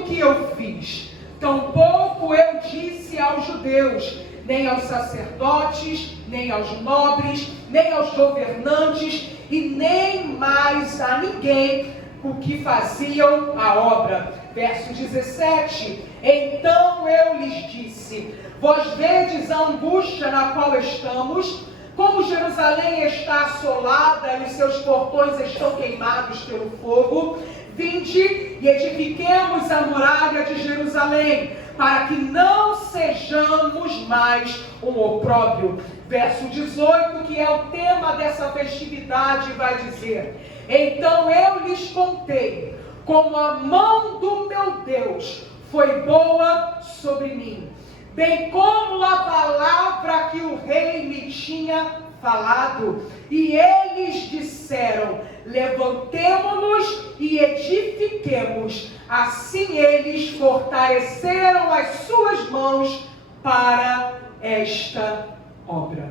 do que eu fiz. Tampouco eu disse aos judeus, nem aos sacerdotes, nem aos nobres, nem aos governantes, e nem mais a ninguém o que faziam a obra. Verso 17, então eu lhes disse, vós vedes a angústia na qual estamos, como Jerusalém está assolada e os seus portões estão queimados pelo fogo. Vinde e edifiquemos a muralha de Jerusalém, para que não sejamos mais um opróbrio. Verso 18, que é o tema dessa festividade, vai dizer, então eu lhes contei como a mão do meu Deus foi boa sobre mim, bem como a palavra que o rei me tinha falado. E eles disseram, levantemo-nos e edifiquemos. Assim eles fortaleceram as suas mãos para esta obra.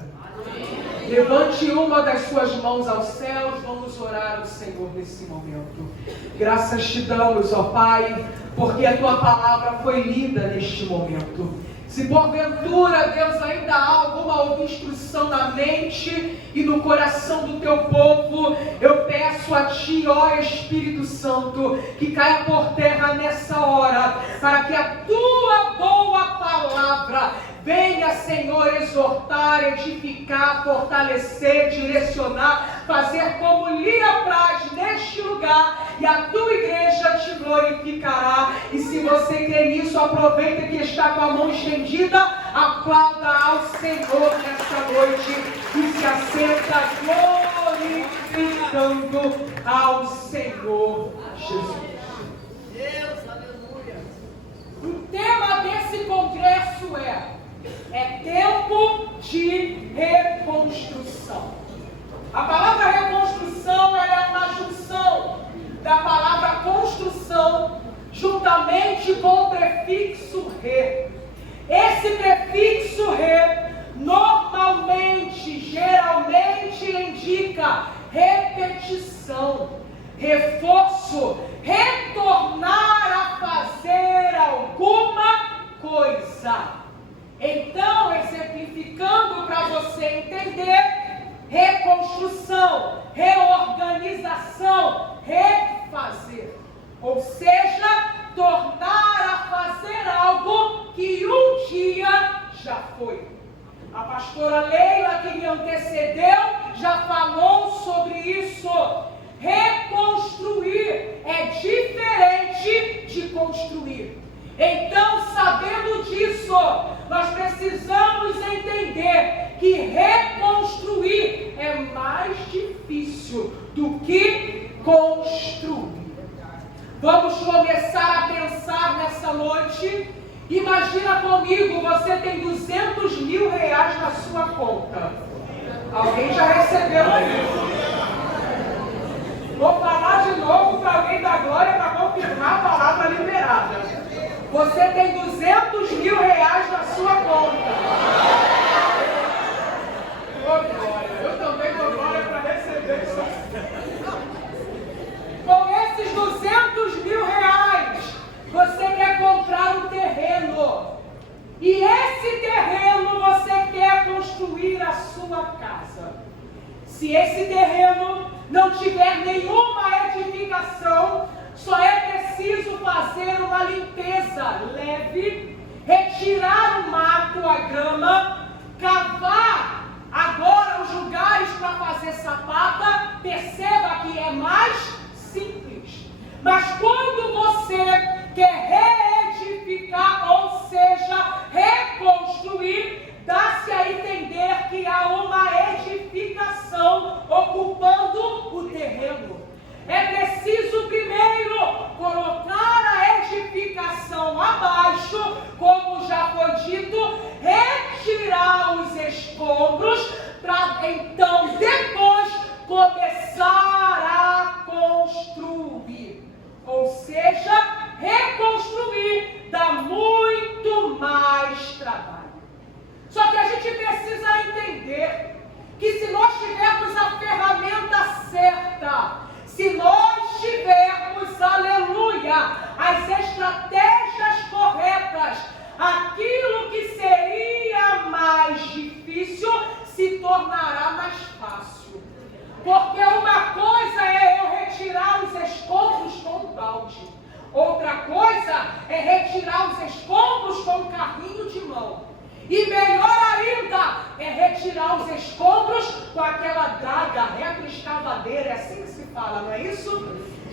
Levante uma das suas mãos aos céus, vamos orar ao Senhor nesse momento. Graças te damos, ó Pai, porque a tua palavra foi lida neste momento. Se porventura, Deus, ainda há alguma obstrução na mente e no coração do teu povo, eu peço a ti, ó Espírito Santo, que caia por terra nessa hora, para que a tua boa palavra venha, Senhor, exortar, edificar, fortalecer, direcionar, fazer como lhe apraz neste lugar, e a tua igreja te glorificará. E se você crê nisso, aproveita que está com a mão estendida, aplauda ao Senhor nesta noite e se assenta glorificando ao Senhor Jesus. Deus, aleluia. O tema desse congresso é tempo de reconstrução. A palavra reconstrução ela é uma junção da palavra construção juntamente com o prefixo re. Esse prefixo re normalmente, geralmente indica repetição, reforço, retornar a fazer alguma coisa. Então, exemplificando para você entender, reconstrução, reorganização, refazer. Ou seja, tornar a fazer algo que um dia já foi. A pastora Leila, que me antecedeu, já falou sobre isso. Reconstruir é diferente de construir. Então, sabendo disso, nós precisamos entender que reconstruir é mais difícil do que construir. Vamos começar a pensar nessa noite. Imagina comigo, você tem 200 mil reais na sua conta. Alguém já recebeu? Vou falar de novo para alguém da glória para confirmar a palavra liberada. Você tem 200 mil reais na sua conta. Oh, glória. Eu também dou glória para receber isso. Com esses 200 mil reais, você quer comprar um terreno. E esse terreno você quer construir a sua casa. Se esse terreno não tiver nenhuma edificação, só é preciso fazer uma limpeza leve, retirar o mato, a grama, cavar agora os lugares para fazer sapata. Perceba que é mais simples. Mas quando você quer reedificar, ou seja, reconstruir, dá-se a entender que há uma edificação ocupando o terreno. É preciso primeiro colocar a edificação abaixo, como já foi dito, retirar Outra coisa é retirar os escombros com um carrinho de mão. E melhor ainda é retirar os escombros com aquela draga retroescavadeira. É assim que se fala, não é isso?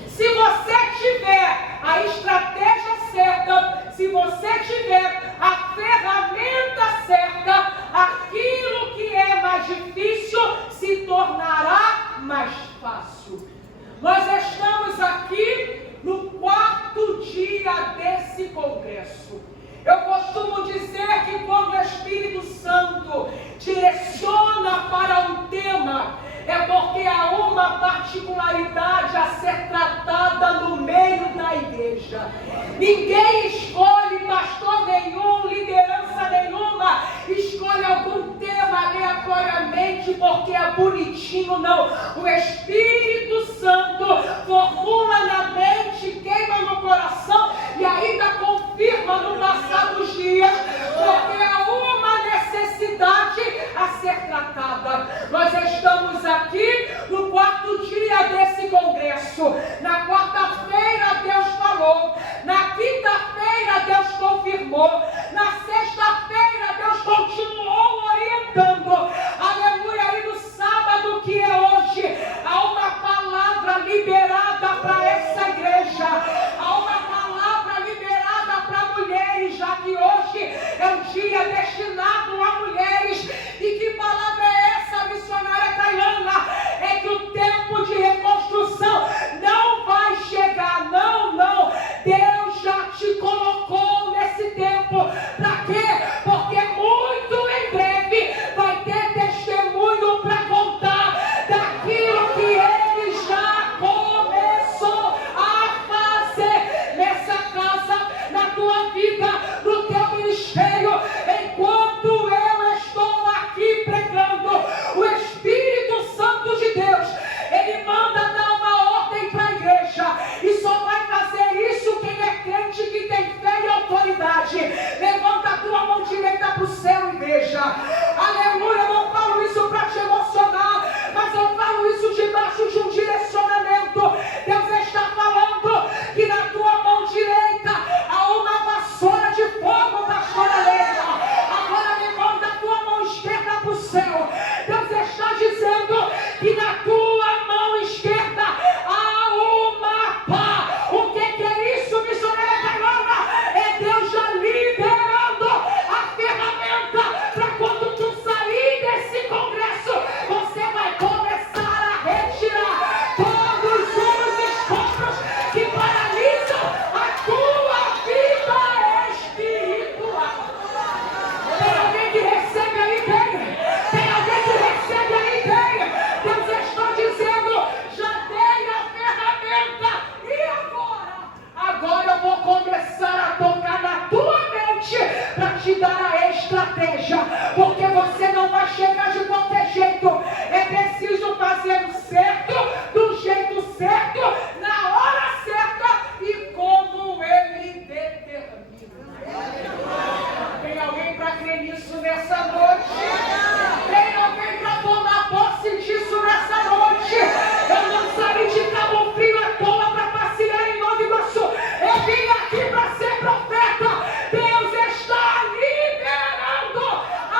Se você tiver a estratégia certa, se você tiver a ferramenta certa, aquilo que é mais difícil se tornará mais fácil. Nós estamos aqui no 4º dia desse congresso. Eu costumo dizer que quando o Espírito Santo direciona para um tema, é porque há uma particularidade a ser tratada no meio da igreja. Ninguém escolhe pastor nenhum, liderança nenhuma, escolhe algum tema aleatoriamente porque é bonitinho, não. O Espírito Santo formula na mente, queima no coração e ainda confirma no passar dos dias, porque há uma necessidade a ser tratada. Nós estamos aqui no 4º dia desse congresso. Na quarta-feira Deus falou, na quinta-feira Deus confirmou, na sexta-feira Deus continuou orientando. Aleluia! E no sábado, que é hoje, há uma palavra liberada para essa igreja, há uma palavra liberada para mulheres, já que hoje é um dia destinado a mulheres. E que palavra é essa, missionária Tayana? É que o tempo de reconstrução não vai chegar, não. Deus já te colocou nesse tempo. Para quê? Porque muito em breve vai ter testemunho para contar daquilo que Ele já começou a fazer nessa casa, na tua vida, no teu ministério. Enquanto eu estou aqui pregando, o Espírito Santo de Deus, Ele manda dar uma ordem para a igreja, e só vai fazer isso quem é crente, que tem fé e autoridade. Levanta a tua mão direita para o céu, igreja. Aleluia! Eu não falo isso para te emocionar, mas eu falo isso debaixo de um direcionamento. Deus está falando que na tua mão direita há uma vassoura de fogo, pastora Leila. Agora levanta a tua mão esquerda para o céu. Deus está dizendo que na tua mão esquerda há uma pá. O que é isso, missionária Tailana? É Deus já liberando a ferramenta para quando tu sair desse congresso, você vai começar a retirar todos os escombros que paralisam a tua vida espiritual. Tem alguém que recebe aí? Tem alguém que recebe aí? Deus está dizendo, já dei a ferramenta, e agora? Agora eu vou começar a tocar na tua mente para te dar a estratégia, porque você não vai chegar de qualquer jeito. É preciso fazer o certo, do jeito certo, na hora certa e como Ele determina. Tem alguém para crer nisso nessa noite? Tem alguém para tomar posse disso nessa noite? Eu não saí de Cabo Frio à toa para passear em Nova Iguaçu. Eu vim aqui para ser profeta. Deus está liberando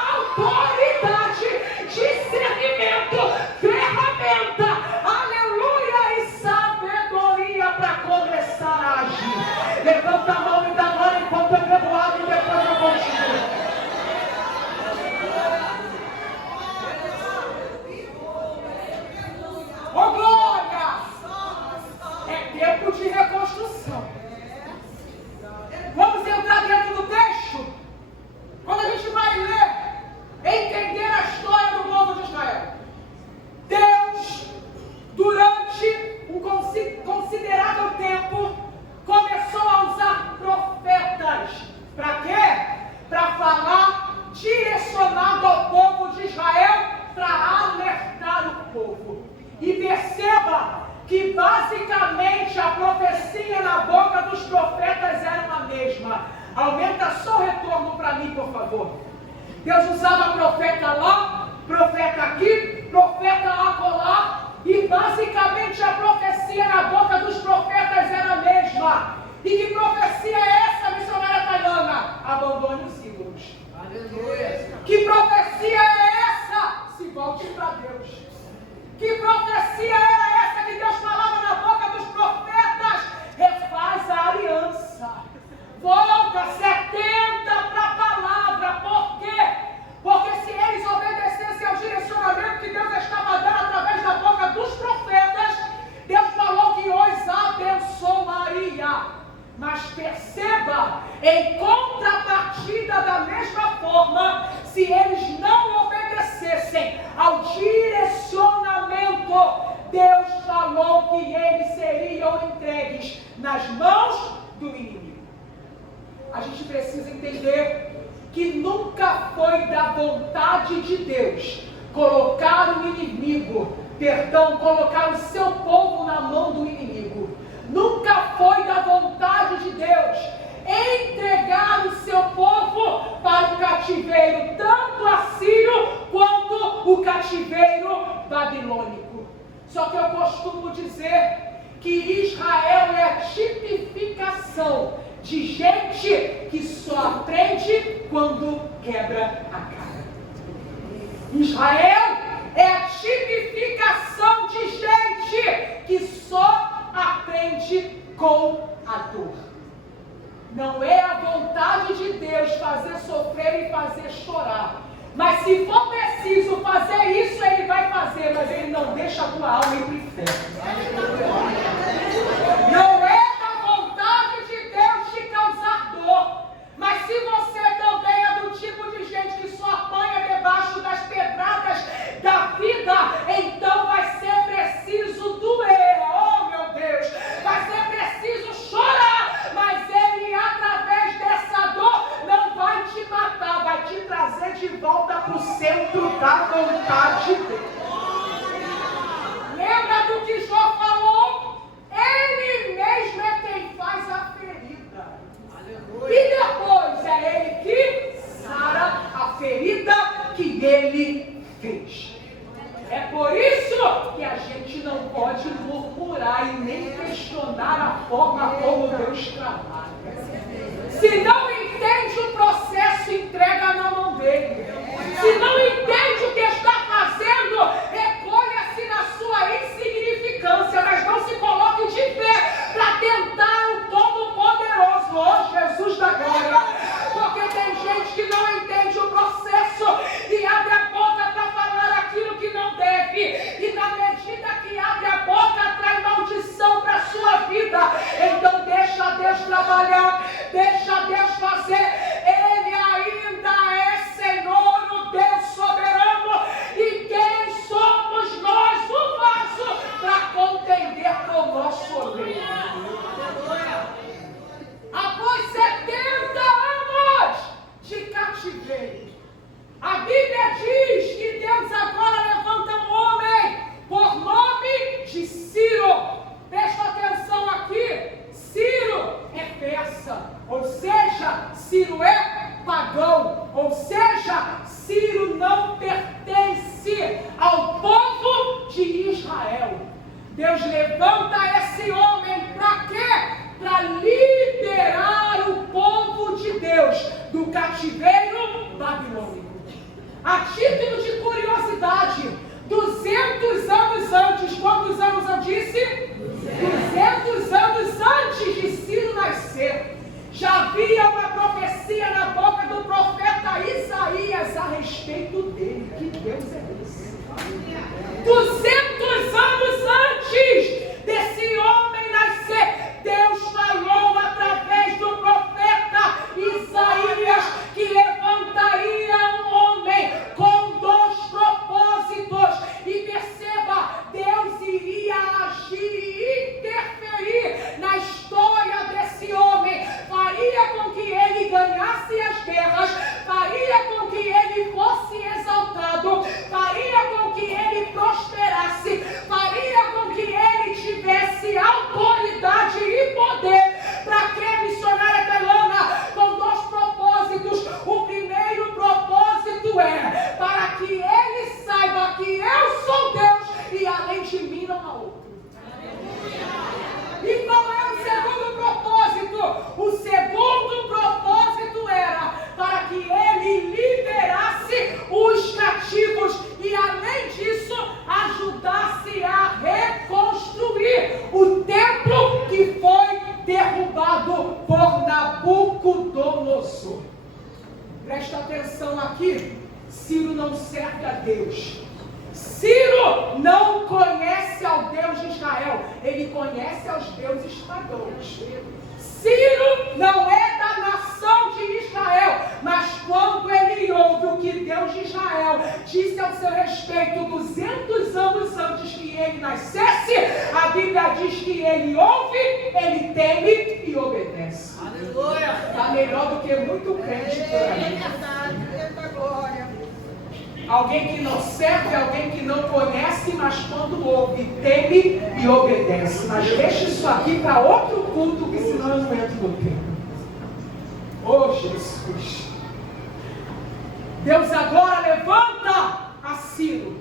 autoridade, discernimento, ferramenta, aleluia, e sabedoria para começar a agir. Levanta a mão e dá glória enquanto eu bebo água e depois eu continuo. Oh, glória! É tempo de reconstrução. Vamos entrar dentro do texto? Quando a gente vai ler, entender a história do povo de Israel. Deus, durante um considerável tempo, começou a usar profetas. Para quê? Para falar direcionado ao povo de Israel, para alertar o povo. E perceba que basicamente a profecia na boca dos profetas era a mesma. Aumenta só o retorno para mim, por favor. Deus usava profeta lá, profeta aqui, profeta acolá, e basicamente a profecia na boca dos profetas era a mesma. E que profecia é essa, missionária Tailana? Abandone os ídolos. Aleluia. Que profecia é essa? Se volte para Deus. Que profecia era essa que Deus falava na boca dos profetas? Refaz a aliança. Volta, se atenta para a palavra. Por quê? Porque se eles obedecessem ao direcionamento que Deus estava dando através da boca dos profetas, Deus falou que os abençoaria. Mas perceba, em contrapartida da mesma forma, se eles não obedecessem ao direcionamento, Deus falou que eles seriam entregues nas mãos do inimigo. A gente precisa entender que nunca foi da vontade de Deus colocar o inimigo, colocar o seu povo na mão do inimigo. Nunca foi da vontade de Deus entregar o seu povo para o cativeiro, tanto assírio quanto o cativeiro babilônico. Só que eu costumo dizer que Israel é a tipificação de gente que só aprende quando quebra a cara. Israel é a tipificação de gente que só aprende com a dor. Não é a vontade de Deus fazer sofrer e fazer chorar. Mas se for preciso fazer isso, Ele vai fazer, mas Ele não deixa a tua alma ir para o inferno. Não é da vontade de Deus te causar dor. Mas se você também é do tipo de gente que só apanha debaixo das pedradas da vida, então vai ser preciso doer. Oh, meu Deus! Vai ser preciso chorar, mas Ele, através dessa dor, não vai te matar, vai te trazer de volta para o centro da vontade dele. Lembra do que Jó falou? Ele mesmo é quem faz a ferida. Aleluia. E depois é Ele que sara a ferida que Ele fez. É por isso que a gente não pode murmurar e nem questionar a forma como Deus trabalha. Se não entende o processo, entrega na mão dele. Se não entende o que está fazendo, recolha-se na sua insignificância, mas não se coloque de pé para tentar o Todo-Poderoso, oh Jesus da glória. Porque tem gente que não entende o processo e abre a boca para falar aquilo que não deve. E na medida que abre a boca, atrai maldição para a sua vida. Então deixa Deus trabalhar, deixa Deus fazer. Ele ainda é Senhor, o Deus soberano. E quem somos nós, o vaso, para contender com o nosso rei? Após 70 anos de cativeiro, a Bíblia diz que Deus agora levanta um homem por nome de Ciro. Presta atenção aqui, Ciro é persa, ou seja, Ciro é pagão, ou seja, Ciro não pertence ao povo de Israel. Deus levanta esse homem para quê? Para liberar o povo de Deus do cativeiro babilônico. A título de curiosidade, 200 anos antes, quantos anos eu disse? 200 anos antes de Ciro nascer, já havia uma profecia na boca do profeta Isaías a respeito dele. Que Deus é esse? 200 anos antes desse homem nascer, Deus falou através do profeta Isaías que levantaria um homem com 2 propósitos. E perceba, Deus iria agir e interferir na história desse homem, faria com que dado por Nabucodonosor. Presta atenção aqui. Ciro não serve a Deus. Ciro não conhece ao Deus de Israel. Ele conhece aos deuses pagãos. Ciro não é da nação de Israel, mas quando ele ouve o que Deus de Israel disse ao seu respeito 200 anos antes que ele nascesse, a Bíblia diz que ele ouve, ele teme e obedece. Aleluia. Está melhor do que muito crente por É aí. verdade. Eita glória. Alguém que não serve, alguém que não conhece, mas quando ouve, teme e obedece. Mas deixa isso aqui para outro culto, que senão eu não entro no tempo. Oh, Jesus! Deus agora levanta a Ciro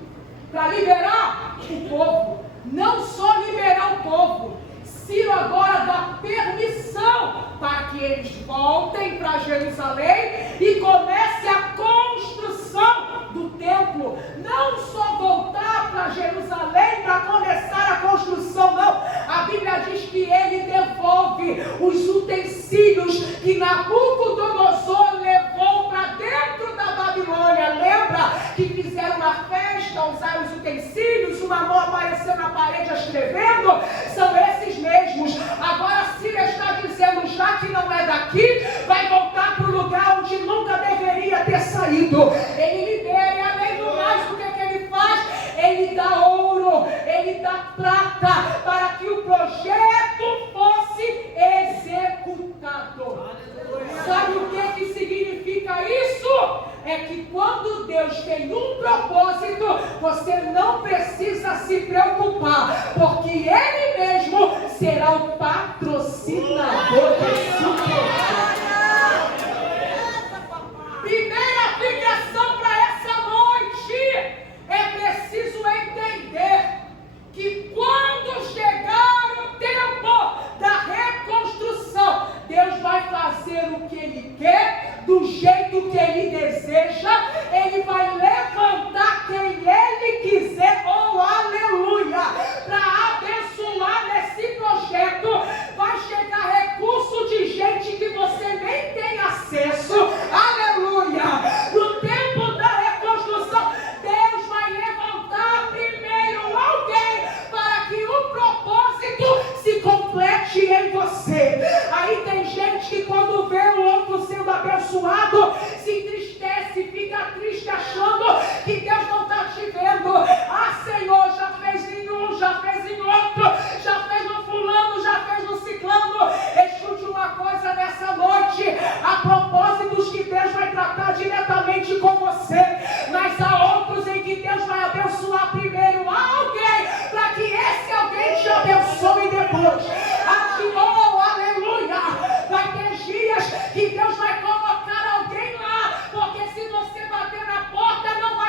para liberar o povo. Não só liberar o povo, Ciro agora dá permissão para que eles voltem para Jerusalém e comece a construção do templo. Não só voltar para Jerusalém para começar a construção, não. A Bíblia diz que ele devolve os utensílios que Nabucodonosor levou para dentro da Babilônia. Lembra que fizeram uma festa, usaram os utensílios, uma mão apareceu na parede escrevendo? São esses mesmos. Agora Ciro está dizendo, já que não é daqui, vai voltar para o lugar onde nunca deveria ter saído. Ele libera, e além do mais, o que ele faz? Ele dá ouro, ele dá prata, para que o projeto fosse executado. Sabe o que significa isso? É que quando Deus tem um propósito, você não precisa se preocupar, porque Ele mesmo será o patrocinador desse projeto. Primeira aplicação para essa noite: é preciso entender que quando chegar o tempo da reconstrução, Deus vai fazer o que Ele quer, do jeito que Ele deseja. Ele vai levantar quem Ele quiser, oh aleluia, para abençoar nesse projeto. Vai chegar recurso de gente que você nem tem acesso, aleluia. No tempo da reconstrução, Deus vai levantar primeiro alguém para que o propósito se complete em você. Aí tem gente que quando vê o outro sendo abençoado, se entristece, fica triste achando que Deus não está te vendo. Ah, Senhor, já fez em um, já fez em outro, já fez no fulano, já fez no ciclano. Escute uma coisa nessa noite: há propósitos que Deus vai tratar diretamente com você, mas há outros em que Deus vai abençoar primeiro alguém, para que esse alguém te abençoe depois. Oh, aleluia! Vai ter dias que Deus vai colocar alguém lá, porque se você bater na porta, não vai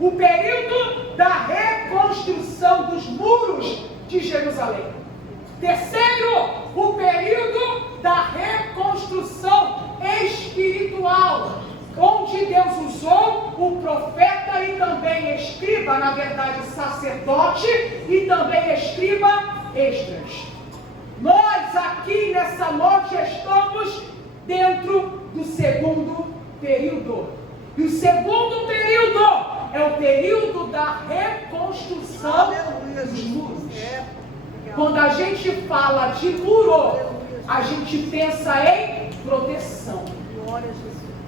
o período da reconstrução dos muros de Jerusalém. Terceiro, o período da reconstrução espiritual, onde Deus usou o profeta e também escriba, na verdade sacerdote e também escriba Esdras. Nós aqui nessa noite estamos dentro do segundo período. E o segundo período é o período da reconstrução dos muros. Quando a gente fala de muro, a gente pensa em proteção.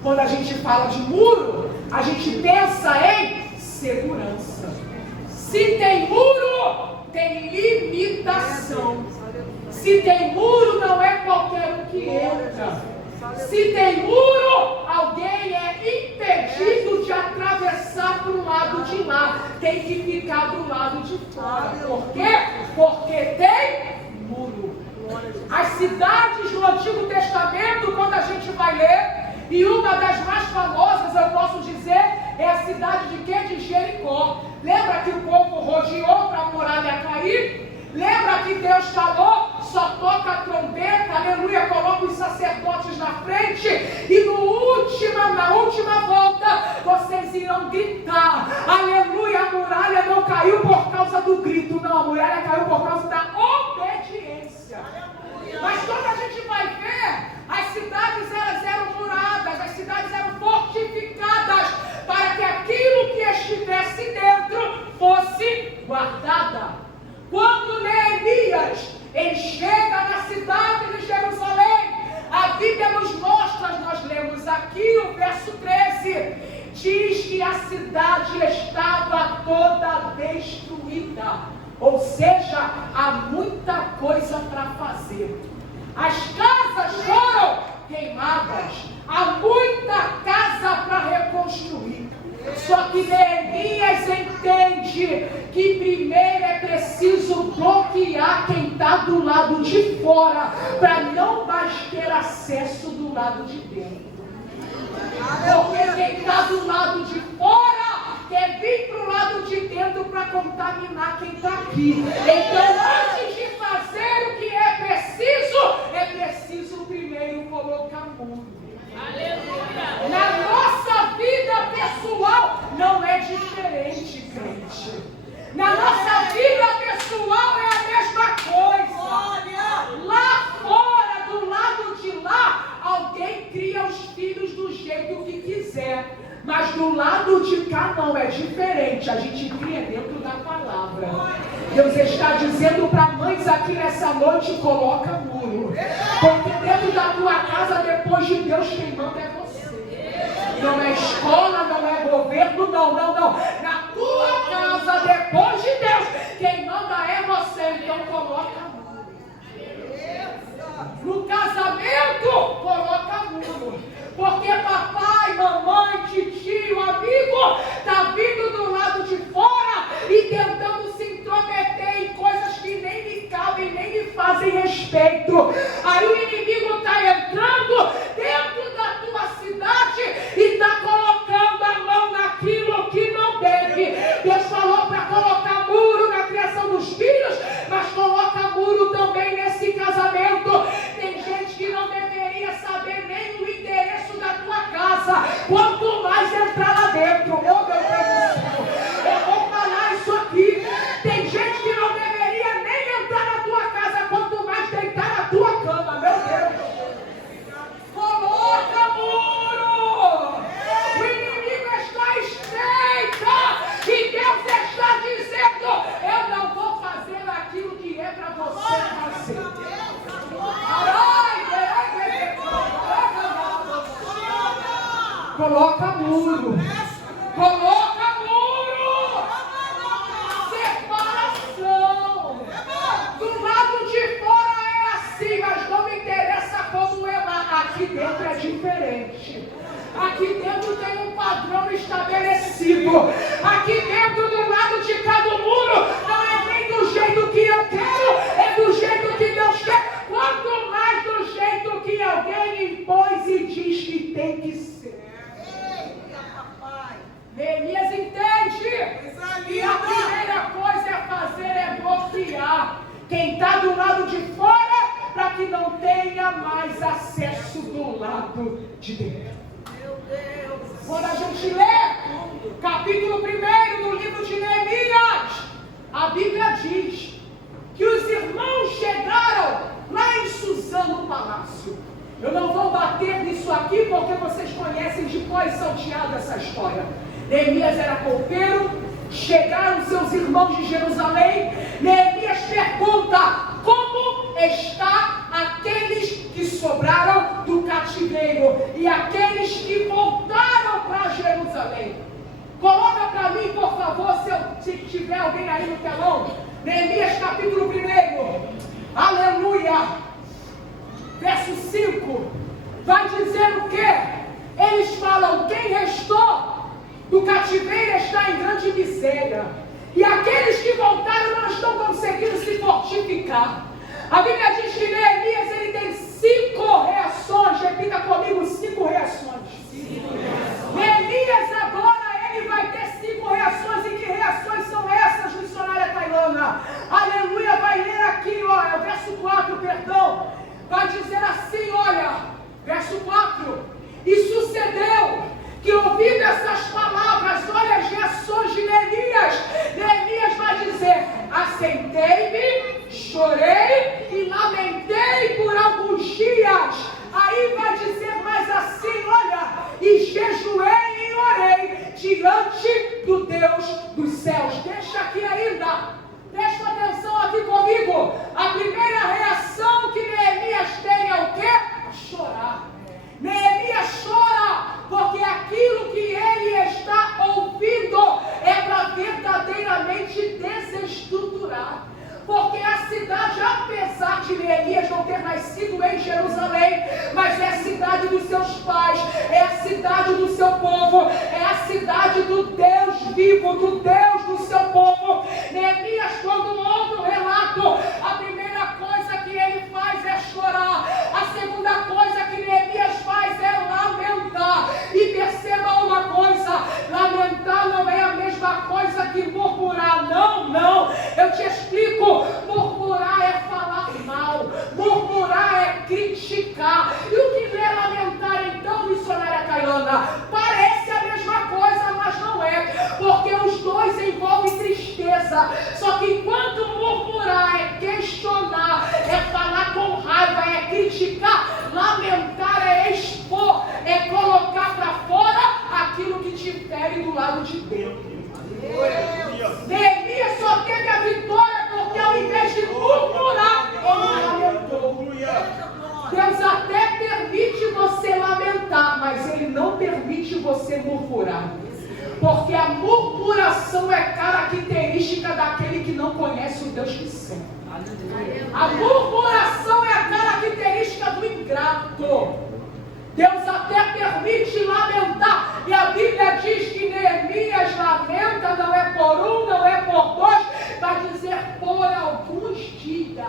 Quando a gente fala de muro, a gente pensa em segurança. Se tem muro, tem limitação. Se tem muro, não é qualquer um que entra. Se tem muro, alguém é impedido de atravessar para o lado de lá. Tem que ficar do lado de fora. Por quê? Porque tem muro. As cidades do Antigo Testamento, quando a gente vai ler, e uma das mais famosas, eu posso dizer, é a cidade de quê? De Jericó. Lembra que o povo rodeou para a muralha cair? Lembra que Deus falou, só toca a trombeta, aleluia, coloca os sacerdotes na frente, e na última volta, vocês irão gritar, aleluia, a muralha não caiu por causa do grito, não, a muralha caiu por causa da obediência. Mas quando a gente vai ver, as cidades elas eram muradas, as cidades eram fortificadas, para que aquilo que estivesse dentro fosse guardada. Quando Neemias ele chega na cidade de Jerusalém, a Bíblia nos mostra, nós lemos aqui o verso 13, diz que a cidade estava toda destruída, ou seja, há muita coisa para fazer. As casas foram queimadas, há muita casa para reconstruir. Só que Neemias entende que primeiro é preciso bloquear quem está do lado de fora, para não mais ter acesso do lado de dentro. Porque quem está do lado de fora quer vir para o lado de dentro para contaminar quem está aqui. Então, antes de fazer o que é preciso primeiro colocar muro. Aleluia. Na nossa vida pessoal não é diferente, crente. Na nossa vida pessoal é a mesma coisa. Lá fora, do lado de lá, alguém cria os filhos do jeito que quiser. Mas do lado de cá não, é diferente. A gente cria dentro da palavra. Deus está dizendo para mães aqui nessa noite, coloca muro. Porque dentro da tua casa, depois de Deus, quem manda é você. Não é escola, não é governo, não. Na tua casa, depois de Deus, quem manda é você. Então coloca muro. No casamento, coloca muro. Porque papai, mamãe, tio, amigo, está vindo do lado de fora e tentando se intrometer em coisas que nem lhe cabem, nem lhe fazem respeito. Aí o inimigo está entrando dentro da tua cidade e está colocando a mão naquilo que não deve. Deus falou para colocar muro na criação dos filhos, mas coloca muro também nesse casamento. Tem gente que não deveria saber nem o endereço da tua casa, quanto mais entrar lá dentro. Oh, meu Deus do céu, eu vou falar isso aqui. Tem gente que não deveria nem entrar na tua casa, quanto mais deitar na tua cama. Meu Deus, coloca muro. O inimigo está estreita e Deus está dizendo, eu não vou fazer aquilo que é para você fazer. Coloca muro. Coloca muro. Separação. Do lado de fora é assim, mas não me interessa como é lá. Aqui dentro é diferente. Aqui dentro tem um padrão estabelecido. Aqui dentro, do lado de cá do muro, não é nem do jeito que eu quero, é do jeito que Deus quer. Quanto mais do jeito que alguém impôs e diz que tem que ser. Neemias era copeiro. Chegaram seus irmãos de Jerusalém. Neemias pergunta: como está aqueles que sobraram do cativeiro e aqueles que voltaram para Jerusalém? Coloca para mim, por favor, se tiver alguém aí no telão. Neemias capítulo 1. Aleluia. Verso 5. Vai dizer o quê? Eles falam: quem restou do cativeiro está em grande miséria. E aqueles que voltaram não estão conseguindo se fortificar. A Bíblia diz que Neemias ele tem 5 reações. Repita comigo: 5 reações. Neemias agora ele vai ter 5 reações. E que reações são essas, missionária Tailana? Aleluia, vai ler aqui, olha, verso 4, perdão. Vai dizer assim, olha, verso 4. E sucedeu que ouvindo essas palavras, olha as reações de Neemias. Neemias vai dizer: assentei-me, chorei e lamentei por alguns dias. Aí vai dizer mais assim, olha, e jejuei e orei diante do Deus dos céus. Deixa aqui ainda, presta atenção aqui comigo. A primeira reação que Neemias tem é o quê? Chorar. Neemias chora porque aquilo que ele está ouvindo é para verdadeiramente desestruturar. Porque a cidade, apesar de Neemias não ter nascido em Jerusalém, mas é a cidade dos seus pais, é a cidade do seu povo, é a cidade do Deus vivo, do Deus do seu povo. Neemias, quando ouve o relato, a primeira coisa que ele faz é chorar. A segunda coisa que Neemias faz é lamentar. E perceba uma coisa: lamentar não é a mesma coisa que murmurar. Não, eu te explico. Murmurar é falar mal, murmurar é criticar. E o que é lamentar então, missionária Tailana? Parece a mesma coisa, mas não é, porque os dois envolvem tristeza. Só que enquanto murmurar é questionar, é falar com raiva, é criticar, lamentar é expor, é colocar para fora aquilo que te fere do lado de dentro. Neemias só teve a vitória porque ao invés de murmurar, ele lamentou. Deus até permite você lamentar, mas Ele não permite você murmurar. Porque a murmuração é característica daquele que não conhece o Deus que serve. A murmuração é a característica do ingrato. Deus até permite lamentar. E a Bíblia diz que Neemias lamenta, não é por um, não é por dois, vai dizer por alguns dias.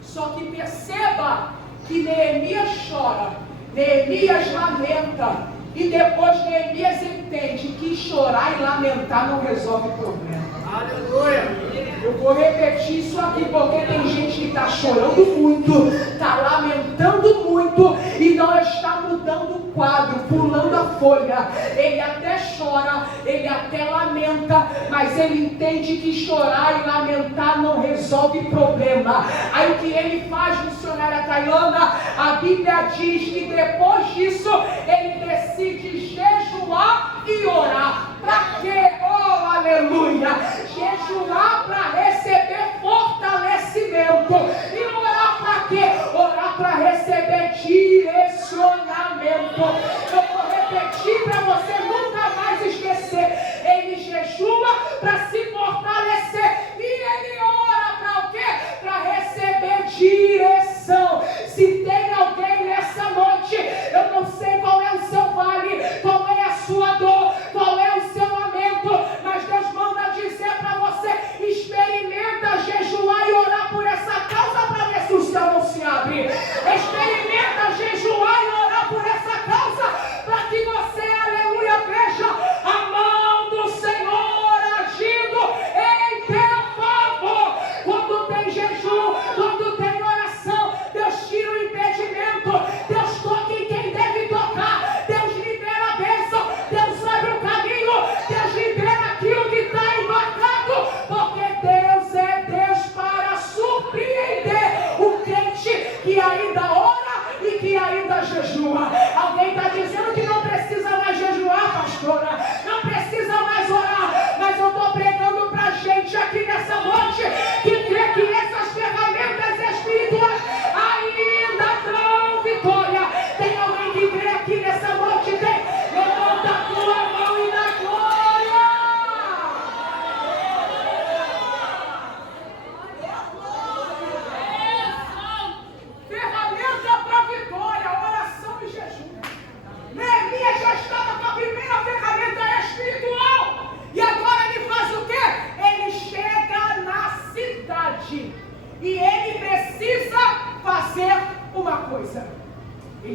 Só que perceba que Neemias chora, Neemias lamenta, e depois Neemias entende que chorar e lamentar não resolve o problema. Aleluia! Eu vou repetir isso aqui porque tem gente que está chorando muito, está lamentando muito e não está mudando o quadro, pulando a folha. Ele até chora, ele até lamenta, mas ele entende que chorar e lamentar não resolve problema. Aí o que ele faz, missionária Tailana? A Bíblia diz que depois disso ele decide jejuar e orar. Para quê? Oh, aleluia! Jejuar para receber fortalecimento. E orar para quê? Orar para receber direcionamento. Eu vou repetir para você nunca mais esquecer. Ele jejua para se fortalecer. E ele ora para o quê? Para receber direção. Se tem alguém nessa noite, eu não sei qual é o seu vale, qual é a sua dor, qual é o seu lamento,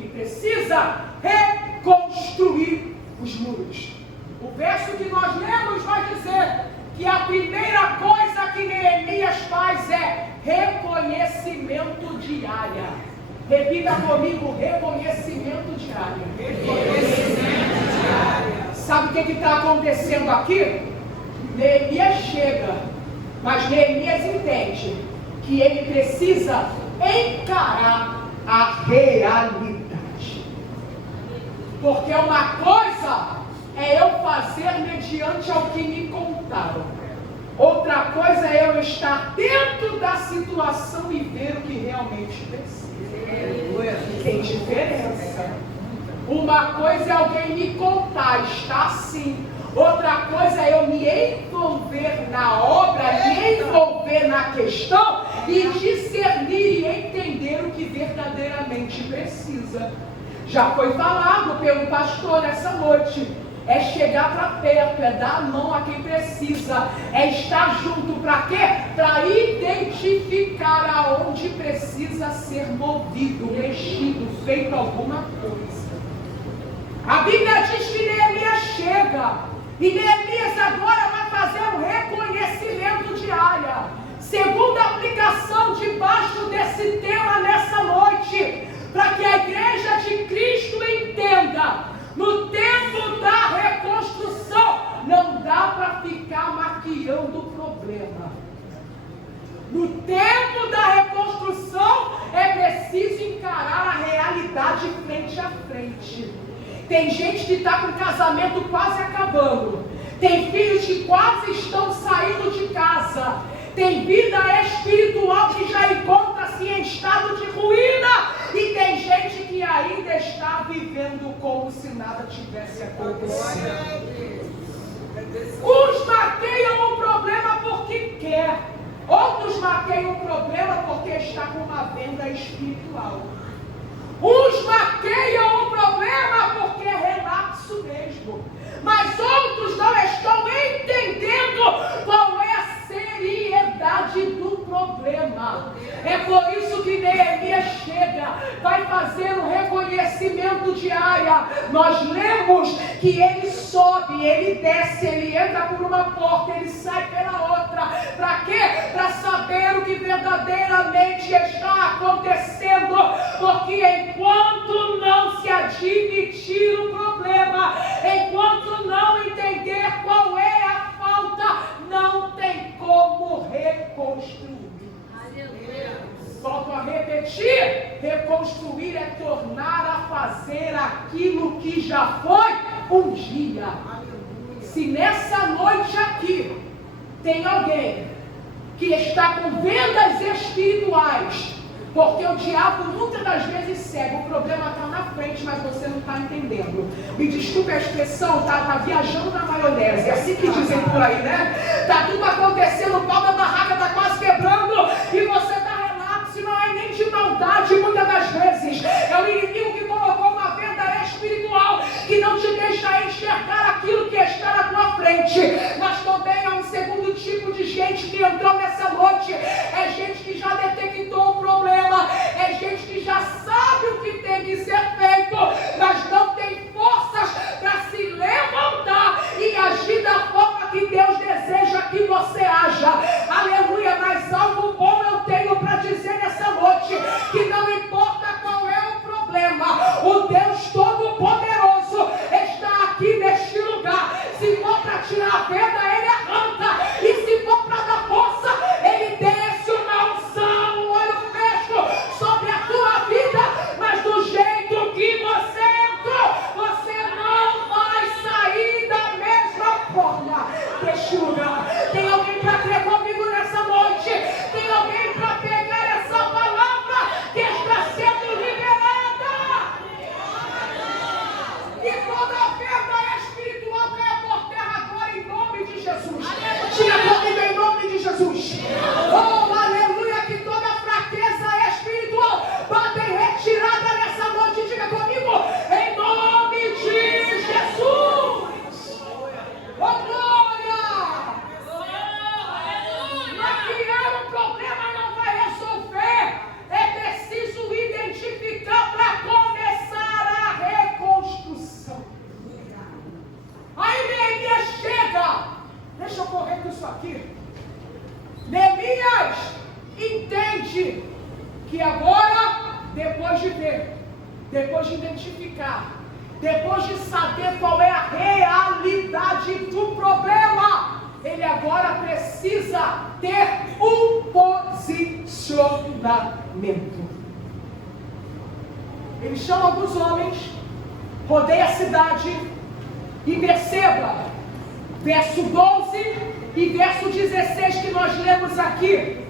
ele precisa reconstruir os muros. O verso que nós lemos vai dizer que a primeira coisa que Neemias faz é reconhecimento diário. Repita comigo, reconhecimento diário. Reconhecimento diário. Sabe o que está acontecendo aqui? Neemias chega, mas Neemias entende que ele precisa encarar a realidade. Porque uma coisa é eu fazer mediante ao que me contaram. Outra coisa é eu estar dentro da situação e ver o que realmente precisa. Tem diferença. Uma coisa é alguém me contar, está assim. Outra coisa é eu me envolver na obra, me envolver na questão e discernir e entender o que verdadeiramente precisa. Já foi falado pelo pastor essa noite. É chegar para perto, é dar a mão a quem precisa, é estar junto para quê? Para identificar aonde precisa ser movido, mexido, feito alguma coisa. A Bíblia diz que Neemias chega, e Neemias agora vai fazer um reconhecimento diário. Segunda aplicação debaixo desse tema nessa noite, para que a igreja de Cristo entenda. No tempo da reconstrução, não dá para ficar maquiando o problema. No tempo da reconstrução, é preciso encarar a realidade frente a frente. Tem gente que está com o casamento quase acabando. Tem filhos que quase estão saindo de casa. Tem vida espiritual que já encontra-se em estado de ruína. E tem gente que ainda está vivendo como se nada tivesse acontecido. Uns maqueiam o problema porque quer. Outros maqueiam o problema porque está com uma venda espiritual. Uns maqueiam o problema porque é relapso mesmo. Mas outros não estão entendendo qual é a seriedade do problema. É por isso que Neemias chega, vai fazer um reconhecimento diário. Nós lemos que ele sobe, ele desce, ele entra por uma porta, ele sai pela outra. Para quê? Para saber o que verdadeiramente está acontecendo. Porque enquanto não se admitir o problema, enquanto não entender qual é a falta, não tem como reconstruir. Volto a repetir, reconstruir é tornar a fazer aquilo que já foi um dia. Se nessa noite aqui tem alguém que está com vendas espirituais, porque o diabo muitas das vezes cega, o problema está na frente, mas você não está entendendo. Me desculpe a expressão, tá viajando na maionese, é assim que dizem por aí, né? Está tudo acontecendo, o pau da barraca está quase quebrando, e você está relapso, não é nem de maldade muitas das vezes. É o inimigo que colocou uma venda espiritual, que não te deixa enxergar aquilo que está na tua frente. Mas também há um segundo tipo de gente que entrou nessa noite, é gente que já detectou o problema, é gente que já sabe o que tem que ser feito, mas não tem forças para se levantar e agir da forma que Deus deseja que você haja. Aleluia, mas algo bom eu tenho para dizer nessa noite, que não importa qual é o problema, o Deus Todo-Poderoso está aqui neste lugar. Se for para tirar a venda, Ele arranca, e se for para dar força, Ele desce uma unção, um olho fecho sobre a tua vida, mas do jeito que você entrou, você não vai sair da mesma forma deste lugar. Tem alguém para crer comigo com isso aqui. Neemias entende que agora, depois de ver, depois de identificar, depois de saber qual é a realidade do problema, ele agora precisa ter um posicionamento. Ele chama alguns homens, rodeia a cidade e perceba, verso 12 e verso 16 que nós lemos aqui.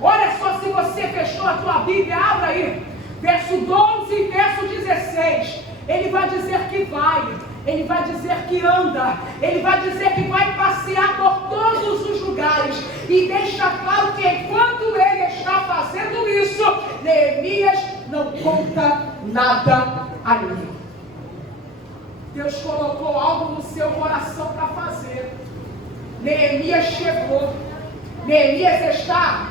Olha só, se você fechou a tua Bíblia, abra aí. Verso 12 e verso 16. Ele vai dizer que vai. Ele vai dizer que anda. Ele vai dizer que vai passear por todos os lugares. E deixa claro que enquanto ele está fazendo isso, Neemias não conta nada a ninguém. Deus colocou algo no seu coração para fazer. Neemias chegou. Neemias está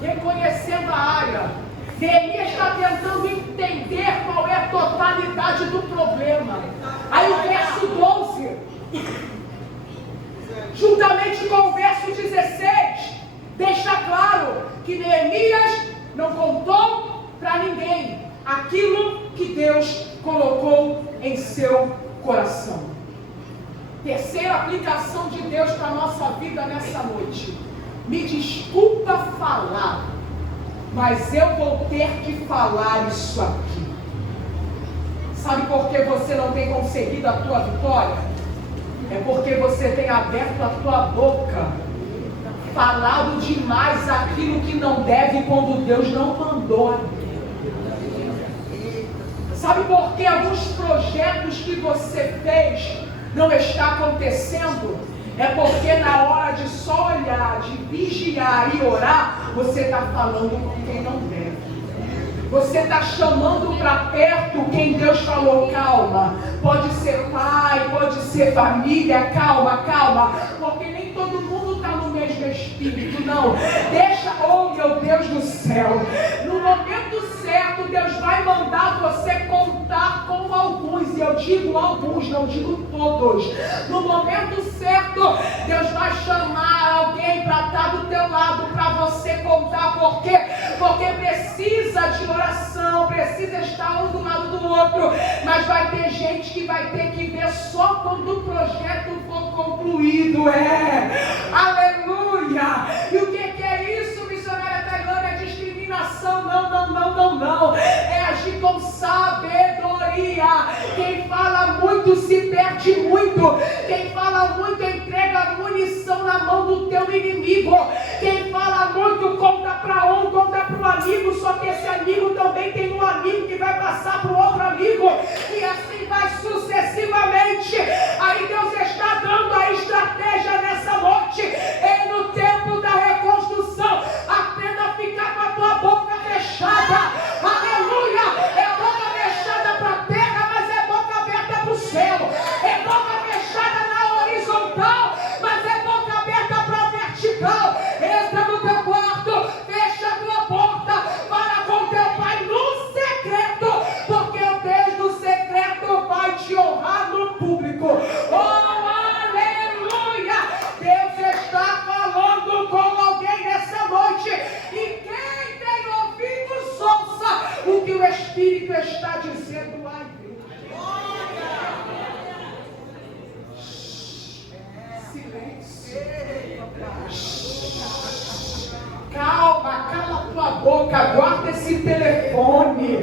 reconhecendo a área. Neemias está tentando entender qual é a totalidade do problema. Aí o verso 12, juntamente com o verso 16, deixa claro que Neemias não contou para ninguém aquilo que Deus colocou em seu coração. Terceira aplicação de Deus para a nossa vida nessa noite. Me desculpa falar, mas eu vou ter que falar isso aqui. Sabe por que você não tem conseguido a tua vitória? É porque você tem aberto a tua boca, falado demais aquilo que não deve quando Deus não mandou. Sabe por que alguns projetos que você fez não está acontecendo? É porque na hora de só olhar, de vigiar e orar, você está falando com quem não deve. Você está chamando para perto quem Deus falou, calma. Pode ser pai, pode ser família, calma, calma. Porque nem todo mundo está no mesmo espírito, não. Deixa, oh meu Deus do céu. No momento certo, Deus vai mandar você contar com alguns. E eu digo alguns, não digo todos. No momento certo, Deus vai chamar alguém para estar do teu lado, para você contar. Por quê? Porque precisa de oração, precisa estar um do lado do outro. Mas vai ter gente que vai ter que ver só quando o projeto for concluído. Aleluia! E o que é isso, missionária Tailândia? É discriminação? Não. É agir com sabedoria. Quem fala muito se perde muito. Quem fala muito entrega munição na mão do teu inimigo. Quem fala muito conta para um, conta para o amigo. Só que esse amigo também tem um amigo que vai passar para o outro amigo. E assim vai sucessivamente. Aí Deus está dando a estratégia nessa noite. E no tempo da reconstrução, aprenda a ficar com a tua boca fechada. Aleluia! É boca fechada para a terra, mas é boca aberta para o céu. É boca fechada na horizontal, mas é boca aberta para a vertical. Entra no teu quarto, fecha a tua porta, fala com teu pai no secreto, porque o Deus do secreto vai te honrar no público. Oh, aleluia! Deus está falando com alguém nessa noite. E quem tem ouvidos, ouça o que o Espírito está dizendo à igreja. Silêncio. Calma, cala tua boca, guarda esse telefone.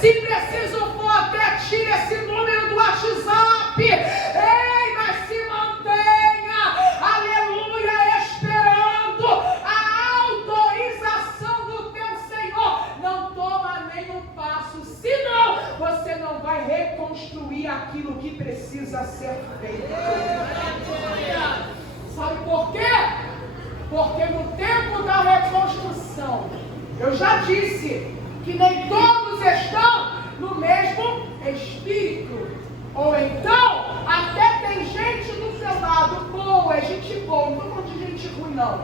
Se preciso for, até tira esse número do WhatsApp. Ei, mas se mantenha, aleluia, esperando a autorização do teu Senhor. Não toma nenhum passo, senão você não vai reconstruir aquilo que precisa ser feito. Sabe por quê? Porque no tempo da reconstrução, eu já disse que nem todos estão no mesmo espírito. Ou então, até tem gente do seu lado boa, é gente boa, não estou falando de gente ruim não.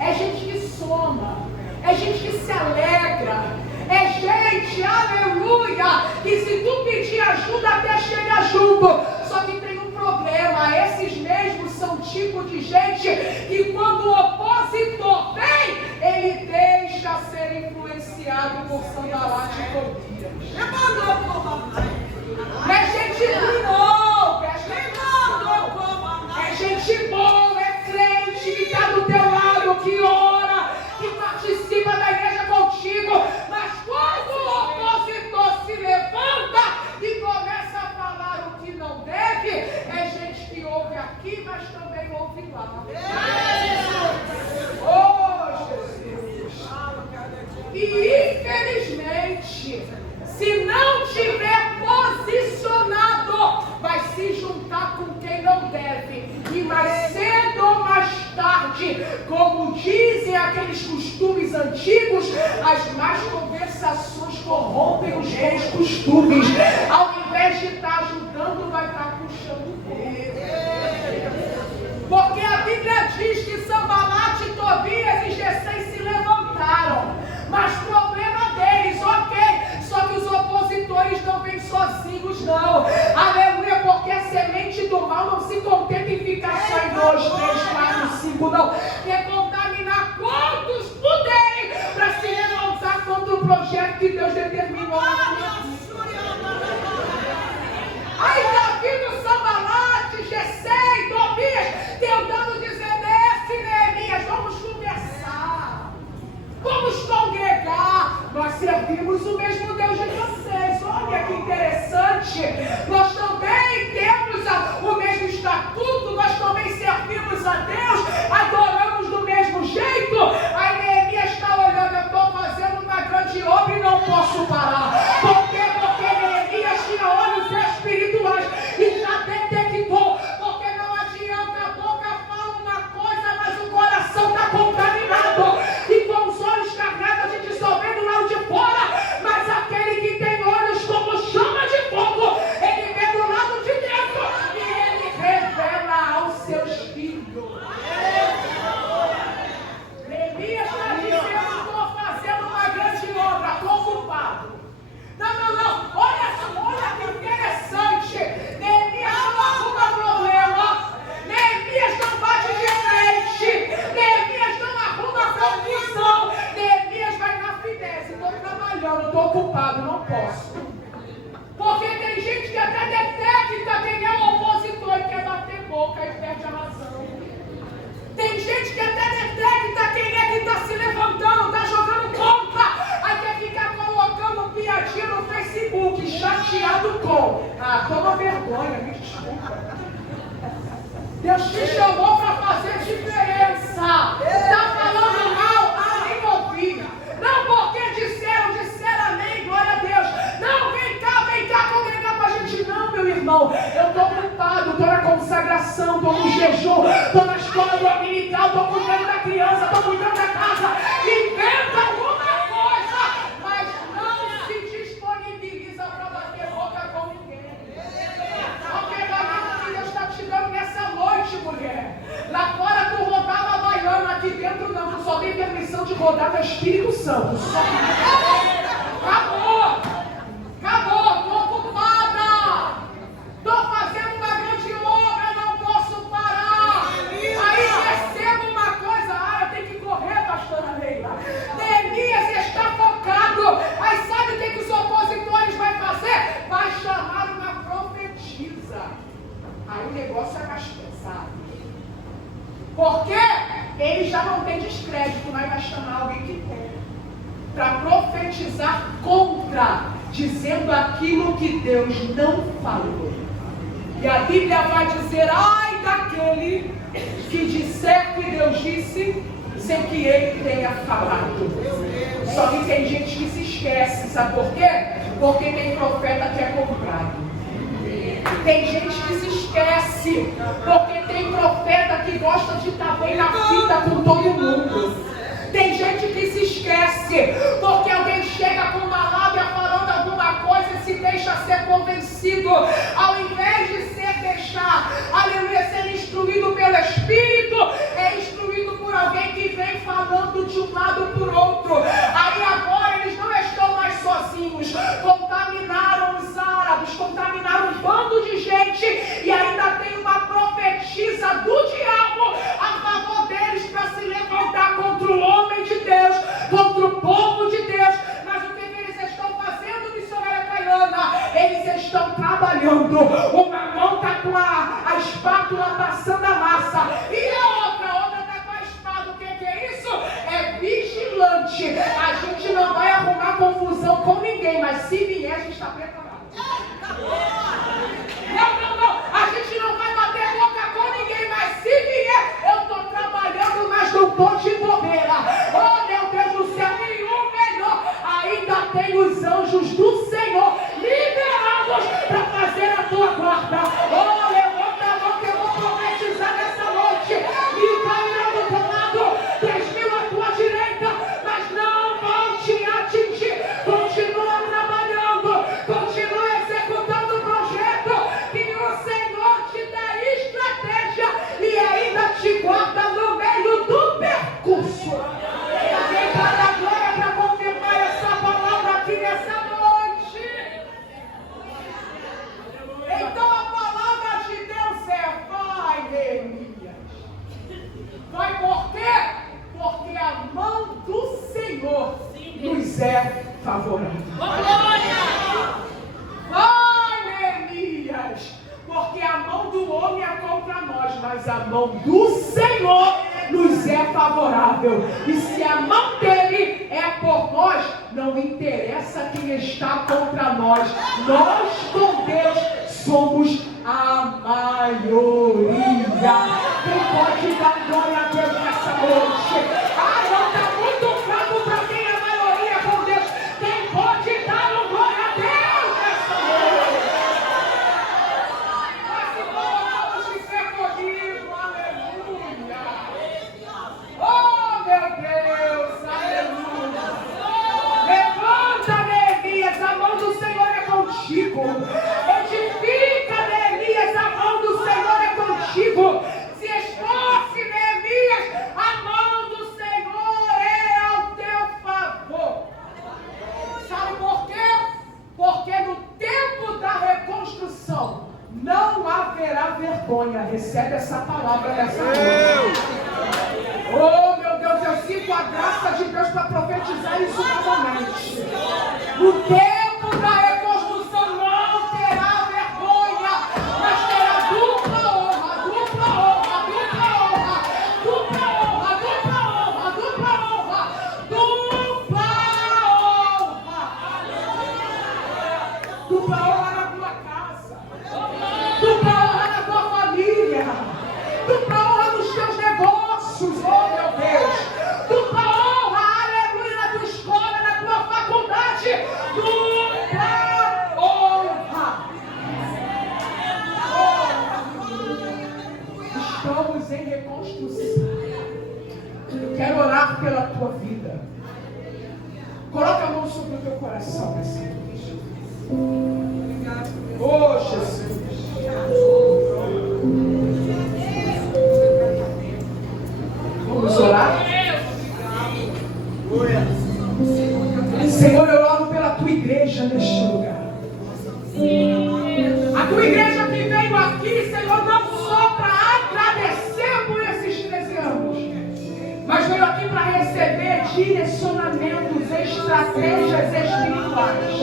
É gente que soma, é gente que se alegra, é gente, aleluia, que se tu pedir ajuda até chega junto. Só que tem um problema, esses mesmos são tipo de gente que quando o opositor vem, ele deixa ser influenciado por Sanbalate e Tobias. Não é gente ruim não, é gente boa, é crente que está do teu lado, que ora, que participa da igreja contigo, mas quando o opositor se levanta e começa a falar o que não deve, é gente que ouve aqui, mas também ouve lá. Oh, Jesus! E infelizmente, se não tiver posicionado, vai se juntar com quem não deve. E mais cedo ou mais tarde, como dizem aqueles costumes antigos, as más conversações corrompem os bons costumes. Ao invés de estar ajudando, vai estar puxando o povo. Porque a Bíblia diz que Sanbalate, Tobias e Gesem se levantaram. Mas problema deles, ok. Só que os opositores não vêm sozinhos, não. Aleluia, porque a semente do mal não se contenta em ficar só em 2, 3, 4, 5, não. Quer contaminar quantos puderem para se levantar contra o projeto que Deus determinou na sua vida. Aí Davi do Sanbalate, Gesem, Tobias, tentando dizer, desce, Neemias, vamos conversar. Vamos congregar. Nós servimos o mesmo Deus de vocês. Olha que interessante. Nós também temos o mesmo estatuto. Nós também servimos a Deus. Adoramos do mesmo jeito. Aí Neemias está olhando. Eu estou fazendo uma grande obra e não posso parar. Por quê? Porque Neemias tinha olhos espirituais e já detectou. Porque não adianta, a boca fala uma coisa, mas o coração está contaminado. E com os olhos carregados a gente só vê do lado de fora, mas aquele que tem olhos como chama de fogo, ele vê do lado de dentro e ele revela aos seus filhos. Neemias está dizendo, estou fazendo uma grande obra, estou ocupado. Não, olha que interessante. Neemias não arruma problema, Neemias não bate de frente, Neemias não arruma confusão, Neemias vai na finesse. Estou trabalhando, estou ocupado, não posso. Porque tem gente que até detecta quem é o opositor e quer bater boca e perde a razão. Tem gente que até detecta quem é que está se levantando, está jogando contra, aí quer ficar colocando piadinha no Facebook, chateado com. Ah, toma vergonha, me desculpa. Deus te chamou para fazer diferença. Está falando mal? Ah, nem ouvi. Não porque disseram amém, glória a Deus. Não, vem cá congregar com a gente. Não, meu irmão, eu estou ocupado, estou na consagração, estou no jejum, estou na escola dominical, estou cuidando da criança, estou cuidando da casa. Inventa alguma coisa, mas não se disponibiliza para bater boca com ninguém. Porque a que Deus está te dando nessa noite, mulher. Lá fora tu rodava a baiana, aqui dentro não, tu só tem permissão de rodar no Espírito Santo. Só... Acabou, estou ocupada. Estou fazendo uma grande obra, não posso parar. Aí percebo uma coisa, eu tenho que correr, pastora Leila. Neemias está focado. Aí sabe o que os opositores vão fazer? Vai chamar uma profetisa. Aí o negócio é mais pesado. Porque ele já não tem descrédito, mas vai chamar alguém que tem. Para profetizar contra, dizendo aquilo que Deus não falou. E a Bíblia vai dizer, ai daquele que disser que Deus disse, sem que ele tenha falado. Só que tem gente que se esquece, sabe por quê? Porque tem profeta que é comprado. Tem gente que se esquece, porque tem profeta que gosta de estar bem na fita com todo mundo. Tem gente que se esquece, porque alguém chega com uma lábia falando alguma coisa e se deixa ser convencido, ao invés de deixar, aleluia, ser instruído pelo Espírito, é instruído por alguém que vem falando de um lado por outro. Aí agora eles não estão mais sozinhos, contaminaram os árabes, contaminaram um bando de gente, e ainda tem uma profetisa do noite. A gente não vai arrumar confusão com ninguém, mas se vier, a gente está preparado. Não. A gente não vai bater boca com ninguém, mas se vier, eu estou trabalhando, mas não estou de bobeira. Oh, meu Deus do céu, nenhum melhor. Ainda tem os anjos do Senhor liberados para fazer a tua guarda. Oh, levanta a mão que eu vou profetizar nessa noite. E cairão do teu lado, 3.000 à tua direita, mas não vão te atingir. Continua trabalhando, continua executando o projeto que o Senhor te dá estratégia e ainda te guarda no meio do percurso. Alguém vai dar glória para confirmar essa palavra aqui nessa noite. Então a palavra de Deus vai, Neemias. Vai por quê? Porque a mão do Senhor nos é favorável. Vai, Neemias. Porque a mão do homem é contra nós, mas a mão do Senhor nos é favorável. E se a mão dele é por nós, não interessa quem está contra nós. Nós com Deus somos a maioria. Quem pode dar glória a Deus nessa noite? Ah, não está muito fraco para quem é a maioria com Deus. Quem pode dar glória a Deus nessa noite? Mas se ficar comigo, aleluia. Oh, meu Deus, aleluia. Levanta, Neemias, a mão do Senhor é contigo. Edifica, Neemias, a mão do Senhor é contigo. Se esforce, Neemias, a mão do Senhor é ao teu favor. Sabe por quê? Porque no tempo da reconstrução não haverá vergonha. Recebe essa palavra dessa noite. Oh, meu Deus, eu sinto a graça de Deus para profetizar isso novamente. No tempo da reconstrução não terá vergonha, mas terá dupla honra, dupla honra, dupla honra, dupla honra, dupla honra, dupla honra, dupla honra. Dupla honra na tua casa, dupla honra na tua família, dupla honra nos teus negócios, oh meu Deus. Dupla honra, aleluia, na tua escola, na tua faculdade. Dupla honra. Estamos em reconstrução. Eu quero orar pela tua vida. Coloca a mão sobre o teu coração nessa noite. Oh, Jesus. Vamos orar? Senhor, eu oro pela tua igreja neste lugar. A tua igreja que veio aqui, Senhor, não só para agradecer por esses 13 anos, mas veio aqui para receber direcionamentos, estratégias espirituais.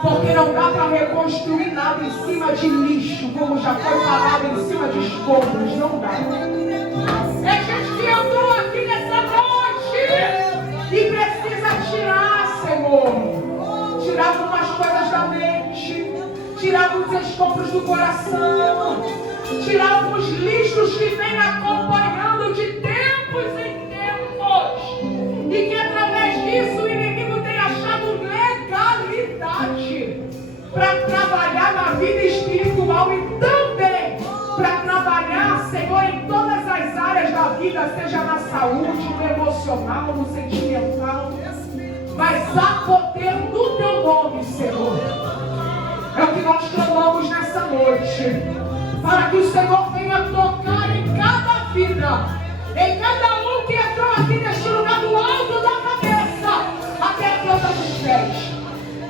Porque não dá para reconstruir nada em cima de lixo, como já foi falado, em cima de escombros. Não dá. É gente que entrou aqui nessa noite e precisa tirar, Senhor. Tirar algumas coisas da mente, tirar alguns escombros do coração, tirar alguns lixos que vêm acompanhando de tempos em tempos. E que através disso o inimigo tem achado legalidade para trabalhar na vida espiritual e também para trabalhar, Senhor, em todas as áreas da vida, seja na saúde, no emocional, no sentimental. Mas há poder no teu nome, Senhor. É o que nós clamamos nessa noite, para que o Senhor venha tocar em cada vida, em cada um que entrou aqui neste lugar, do alto da cabeça até a planta dos pés.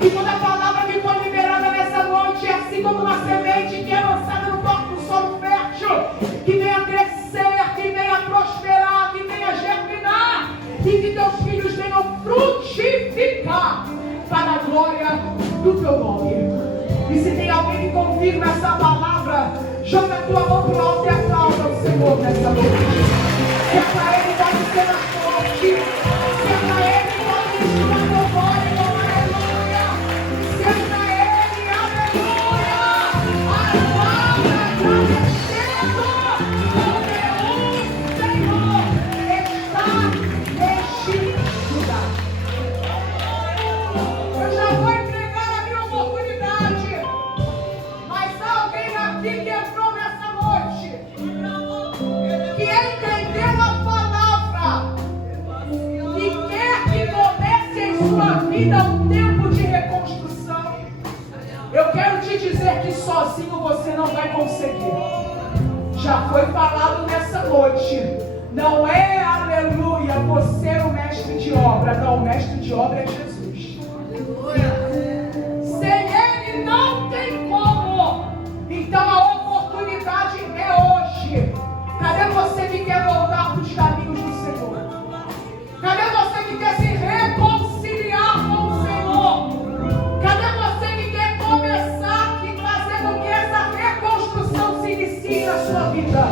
E toda palavra que foi liberada nessa noite, assim como uma semente que é lançada no corpo do solo fértil, que venha crescer, que venha prosperar, que venha germinar, e que teus filhos venham frutificar para a glória do teu nome. E se tem alguém que confirma essa palavra, joga a tua mão para o alto e aplauda o Senhor nessa noite. Se é para Ele, pode ser mais forte. Se é para vida é um tempo de reconstrução. Eu quero te dizer que sozinho você não vai conseguir. Já foi falado nessa noite. Não é, aleluia, você é o mestre de obra. Não, o mestre de obra é Jesus. Sem Ele não tem como. Então a oportunidade é hoje. Cadê você que quer voltar para os caminhos do Senhor? Cadê você que quer se reconciliar com o Senhor? Cadê você que quer começar e fazer com que essa reconstrução se inicie na sua vida?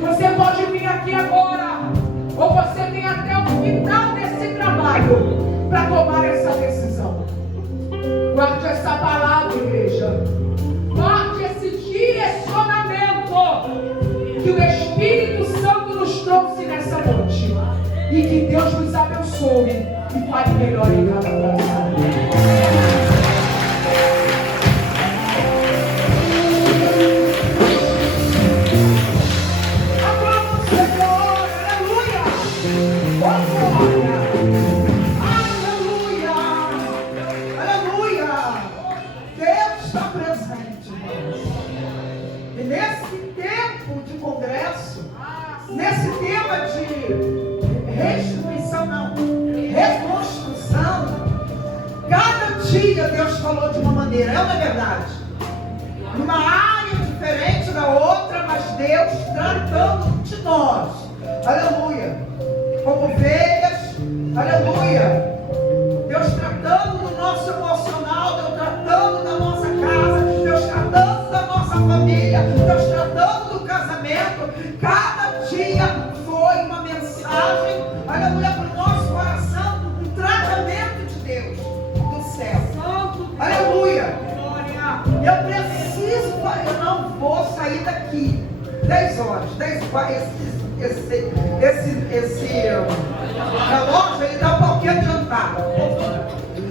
Você pode vir aqui agora, ou você vem até o final desse trabalho para tomar essa decisão. Guarde essa palavra, igreja. Guarde esse direcionamento que o Espírito Santo nos trouxe nessa noite. E que Deus nos abençoe e fale melhor em cada coração. Nesse tema de restituição, não, reconstrução, cada dia Deus falou de uma maneira, é uma verdade, numa área diferente da outra, mas Deus tratando de nós, aleluia, como ovelhas, aleluia, Deus tratando do nosso emocional, Deus tratando da nossa casa, Deus tratando da nossa família, Deus tratando do casamento. Cada dia foi uma mensagem, aleluia, para o nosso coração, um tratamento de Deus, do céu, aleluia. Eu preciso, eu não vou sair daqui 10 horas, esse relógio ele está um pouquinho adiantado.